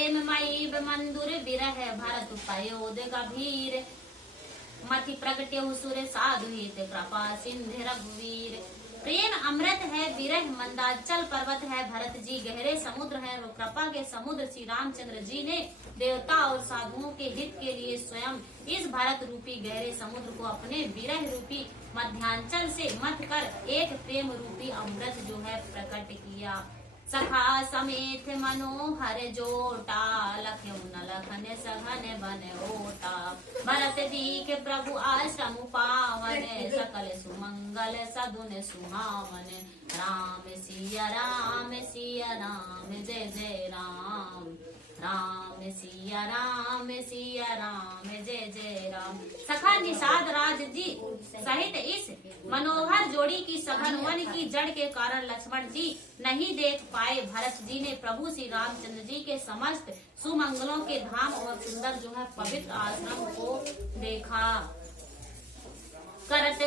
प्रेम मई मंदुर विरह भरत पयोद गभीर मति प्रगट्य सुर साधु हित कृपा सिंधु रघुवीर। प्रेम अमृत है, विरह मंदाचल पर्वत है, भरत जी गहरे समुद्र है। वो कृपा के समुद्र श्री रामचंद्र जी ने देवता और साधुओं के हित के लिए स्वयं इस भारत रूपी गहरे समुद्र को अपने विरह रूपी मध्यांचल से मथ कर एक प्रेम रूपी अमृत जो है प्रकट किया। सखा समेत मनोहर जोटा लख्यो न लखन सघन बन ओटा। भरत दीख प्रभु आश्रम पावन सकल सुमंगल सदुन सुहावन। राम सिया राम जय जय राम। राम सिया राम जय जय राम। सखा निषाद राज जी सहित इस मनोहर जोड़ी की सघन वन की जड़ के कारण लक्ष्मण जी नहीं देख पाए। भरत जी ने प्रभु श्री रामचंद्र जी के समस्त सुमंगलों के धाम और सुंदर जो है पवित्र आश्रम को देखा। करत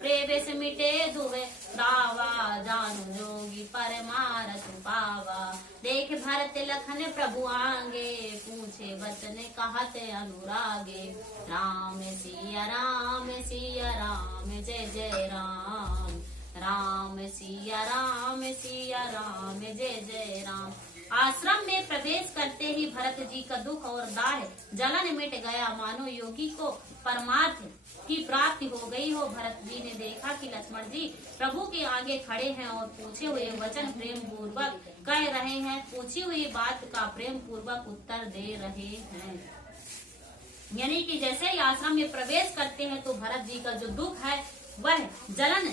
प्रेवेश मिटे दुवे दावा जानु जोगी परमारथ पावा। देख भरत लखन प्रभु आगे पूछे वचन कहते अनुरागे। राम सिया राम जय जय राम। राम सिया राम जय जय राम। आश्रम में प्रवेश करते ही भरत जी का दुख और दाह जलन मिट गया, मानो योगी को परमार्थ की प्राप्ति हो गई हो। भरत जी ने देखा कि लक्ष्मण जी प्रभु के आगे खड़े हैं और पूछे हुए वचन प्रेम पूर्वक कह रहे हैं, पूछी हुई बात का प्रेम पूर्वक उत्तर दे रहे हैं। यानी कि जैसे ही आश्रम में प्रवेश करते हैं तो भरत जी का जो दुख है वह जलन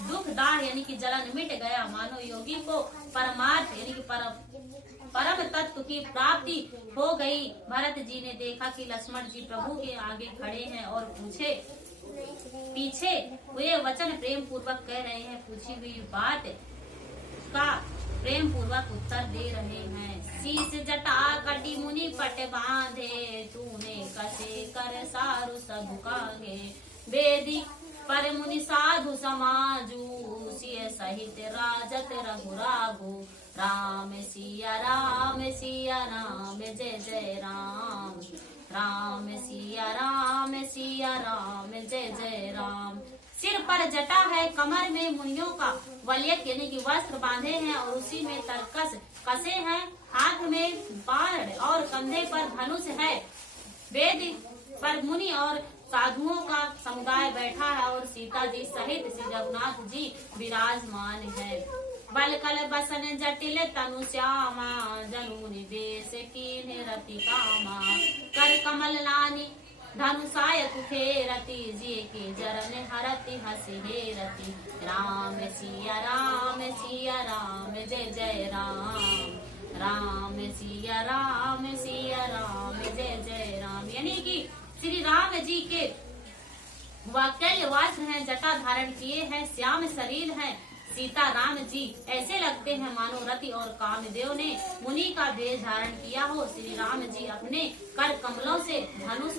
दुख दाह यानी कि जलन मिट गया, मानो योगी को परमार्थ यानी कि परम तत्व की प्राप्ति हो गई। भरत जी ने देखा कि लक्ष्मण जी प्रभु के आगे खड़े हैं और पीछे हुए वचन प्रेम पूर्वक कह रहे हैं, पूछी हुई बात का प्रेम पूर्वक उत्तर दे रहे हैं। शीश जटा कटी मुनि पट बांधे, तूने कसे कर सारु सब कागे। वेदी पर मुनि साधु समाजू, सिय सहित राजत रघुराघु। राम सिया राम जय जय राम। राम सिया राम जय जय राम। सिर पर जटा है, कमर में मुनियों का वलयक यानी कि वस्त्र बांधे हैं और उसी में तरकस कसे हैं। हाथ में बाण और कंधे पर धनुष है। वेद पर मुनि और साधुओं का समुदाय बैठा है और सीता जी सहित श्री रघुनाथ जी विराजमान है। बलकल बसन जटिल तनु श्यामा, जनुनि देश की रति कामा। कर कमल लानी धनुषाय कुखेरति, जी के जरन हरति हसी हेरति। राम सिया राम जय जय राम। राम सिया राम जय जय राम। यानी कि श्री राम जी के वाक्य वस्त्र हैं, जटा धारण किए हैं, श्याम शरीर है। सीता राम जी ऐसे लगते हैं मानो रति और कामदेव ने मुनि का वेश धारण किया हो। श्री राम जी अपने कर कमलों से धनुष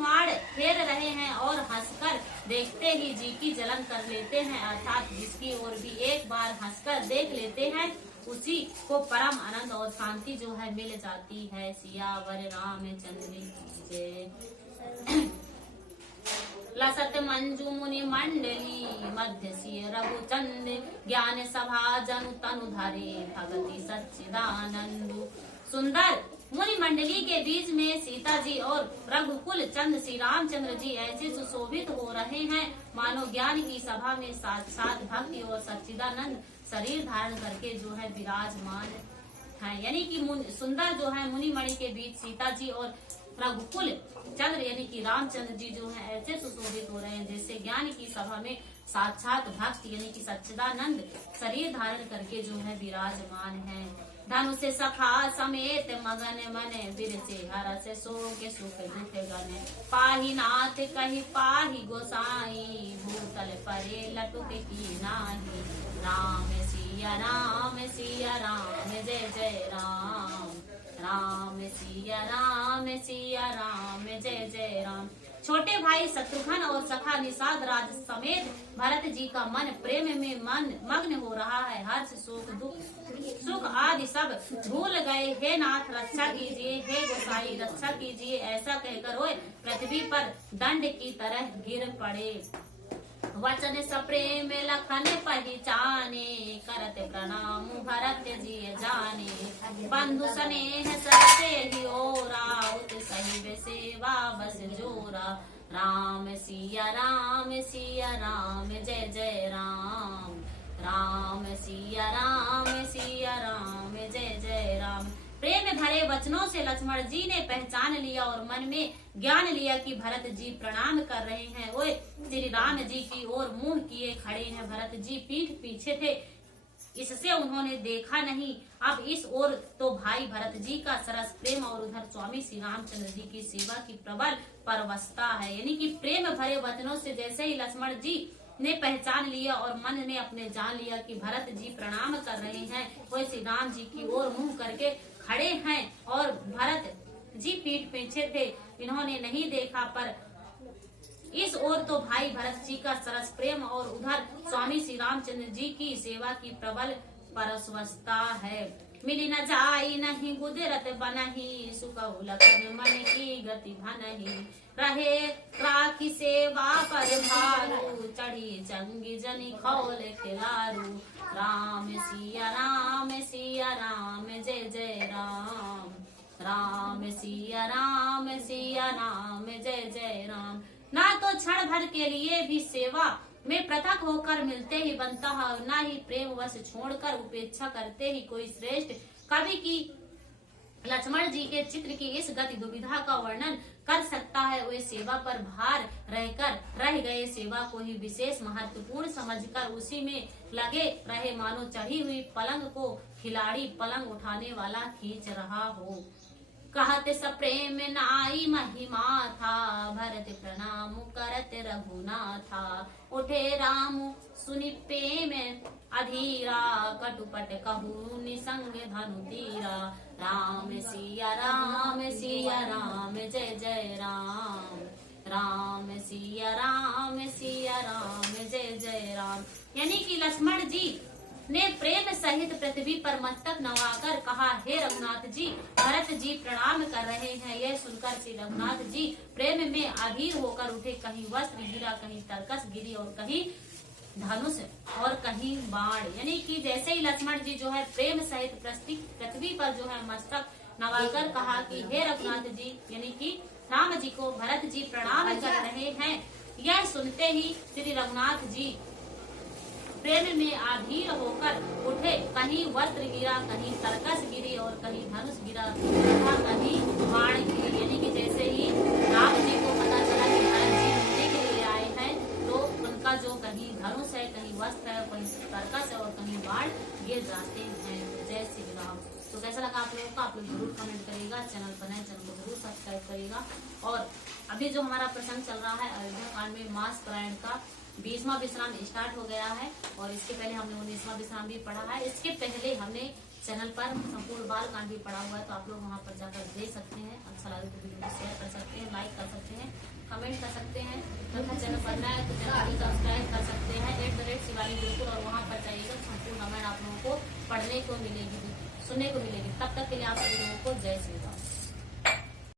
बाण फेर रहे हैं और हंसकर देखते ही जी की जलन कर लेते हैं, अर्थात जिसकी ओर भी एक बार हंसकर देख लेते हैं उसी को परम आनंद और शांति जो है मिल जाती है। सियावर रामचंद्र की जय। लसत मंजू मुनि मंडली, मध्य सिय रघुचंद। ज्ञान सभा जनु तनु धरे, भगति सच्चिदानंदु। सुंदर मुनि मंडली के बीच में सीता जी और रघुकुल चंद श्री रामचंद्र जी ऐसे सुशोभित हो रहे हैं मानो ज्ञान की सभा में साथ भक्ति और सच्चिदानंद शरीर धारण करके जो है विराजमान है। यानी कि सुंदर जो है मुनि मणि के बीच सीता जी और रघुकुल चंद्र यानी कि रामचंद्र जी जो है ऐसे सुशोभित हो रहे हैं जैसे ज्ञान की सभा में साक्षात भक्त यानी कि सच्चिदानंद शरीर धारण करके जो है विराजमान है। धनुष सखा समेत मगन मने, बिरसे हरस शोक सुख दुख गने। पाही नाथ कही पाही गोसाई, भूतल परे लटुक की नाही। राम सिया राम जय जय राम। राम सिया राम जय जय राम। छोटे भाई शत्रुघ्न और सखा निषाद राज समेत भरत जी का मन प्रेम में मग्न हो रहा है। हर्ष शोक दुख सुख आदि सब भूल गए। हे नाथ रक्षा कीजिए, हे गोसाई रक्षा कीजिए, ऐसा कहकर वे पृथ्वी पर दंड की तरह गिर पड़े। वचन सप्रेम लखन पहचाने, करत प्रणाम भरत जी जाने। बंधु स्नेह सरते ही ओरा, उत सही सेवा बस जोरा। राम सिया राम जय जय राम। राम सिया राम जय जय राम। प्रेम भरे वचनों से लक्ष्मण जी ने पहचान लिया और मन में ज्ञान लिया कि भरत जी प्रणाम कर रहे हैं। वे श्री राम जी की ओर मुंह किए खड़े हैं। भरत जी पीठ पीछे थे, इससे उन्होंने देखा नहीं। अब इस ओर तो भाई भरत जी का सरस प्रेम और उधर स्वामी श्री रामचंद्र जी की सेवा की प्रबल परवशता है। यानी कि प्रेम भरे वचनों से जैसे ही लक्ष्मण जी ने पहचान लिया और मन ने अपने जान लिया कि भरत जी प्रणाम कर रहे हैं, वो श्री राम जी की ओर मुंह करके खड़े हैं और भरत जी पीठ पीछे थे, इन्होंने नहीं देखा। पर इस ओर तो भाई भरत जी का सरस प्रेम और उधर स्वामी श्री रामचंद्र जी की सेवा की प्रबल परवशता है। मिली न जाई नहीं गुजरत बनही, सुकहु लखन मन की गति भनही। रहे राखी सेवा पर भारू, चढ़ी जंगी जनी खौल खिलारू। राम सिया राम जय जय राम। राम सिया राम जय जय राम। ना तो क्षण भर के लिए भी सेवा में पृथक होकर मिलते ही बनता है, और ना ही प्रेम वश छोड़कर उपेक्षा करते ही कोई श्रेष्ठ कवि की लक्ष्मण जी के चित्र की इस गति दुविधा का वर्णन कर सकता है। वे सेवा पर भार रहकर रह गए, सेवा को ही विशेष महत्वपूर्ण समझकर उसी में लगे रहे, मानो चढ़ी हुई पलंग को खिलाड़ी पलंग उठाने वाला खींच रहा हो। कहते सप्रेम नाई महिमा था, भरत प्रणाम करत रघुनाथा। उठे राम सुनि प्रेम अधीरा, कटुपट कहू निसंग धनु तीरा। राम सिया राम जय जय राम। राम सिया राम जय जय राम। यानी कि लक्ष्मण जी ने प्रेम सहित पृथ्वी पर मस्तक नवाकर कहा, हे रघुनाथ जी, भरत जी प्रणाम कर रहे हैं। यह सुनकर श्री रघुनाथ जी प्रेम में अधीर होकर उठे। कहीं वस्त्र गिरा, कहीं तरकस गिरी और कहीं धनुष और कहीं बाण। यानी कि जैसे ही लक्ष्मण जी जो है प्रेम सहित पृथ्वी पर जो है मस्तक नवाकर कहा कि हे रघुनाथ जी, यानी कि राम जी को भरत जी प्रणाम कर रहे हैं। यह सुनते ही श्री रघुनाथ जी प्रेम में अधीर होकर उठे। कहीं वस्त्र गिरा, कहीं तरकस गिरी और कहीं धनुष गिरा तथा कहीं बाण गिरी। यानी कि जैसे ही राम जी को पता चला कि भरत जी मिलने के लिए आए हैं, तो उनका जो कहीं धनुष है, कहीं वस्त्र है, कहीं तरकस है और कहीं बाण गिर जाते हैं। जय श्री राम। तो कैसा लगा आप लोगों को? आप लोग जरूर कमेंट करिएगा, चैनल पर नए चैनल को जरूर सब्सक्राइब करिएगा। और अभी जो हमारा प्रसंग चल रहा है अयोध्या कांड में मास पारायण का 20वां विश्राम स्टार्ट हो गया है और इसके पहले हमने 19वां विश्राम भी पढ़ा है। इसके पहले हमने चैनल पर संपूर्ण बाल कांड भी पढ़ा हुआ है, तो आप लोग वहां पर जाकर देख सकते हैं। अच्छा लगे तो वीडियो को शेयर कर सकते हैं, लाइक कर सकते हैं, कमेंट कर सकते हैं तथा चैनल पर नया है तो चैनल को सब्सक्राइब कर सकते हैं @शिवानी बिल्कुल। और वहाँ पर जाइएगा, संपूर्ण रामायण आप लोगों को पढ़ने को मिलेगी, सुनने को मिलेगी। तब तक के लिए आप सभी लोगों को जय श्री राम।